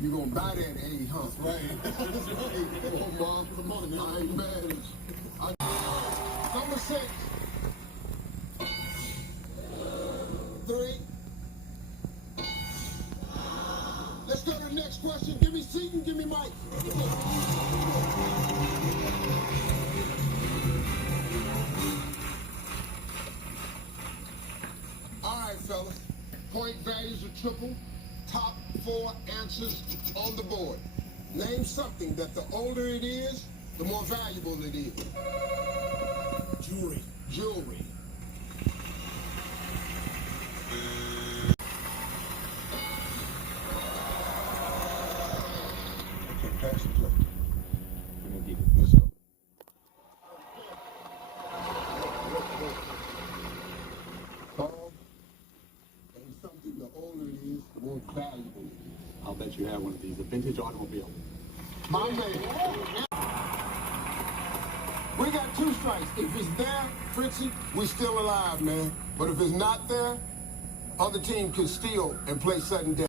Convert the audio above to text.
You gonna buy that A, huh? Right. That's right. Come on, Mom. Come on, man. I ain't mad at you. Number 6. 3. Let's go to the next question. Give me Seton, give me Mike. All right, fellas. Point values are triple. Top 4 answers on the board. Name something that the older it is, the more valuable it is. Jewelry. Jewelry. Okay, pass the plate. Let's go. Paul, name something the older it is, the more valuable it is. I'll bet you have one of these, a vintage automobile. My man. We got 2 strikes. If it's there, Fritzy, we still alive, man. But if it's not there, other team can steal and play sudden death.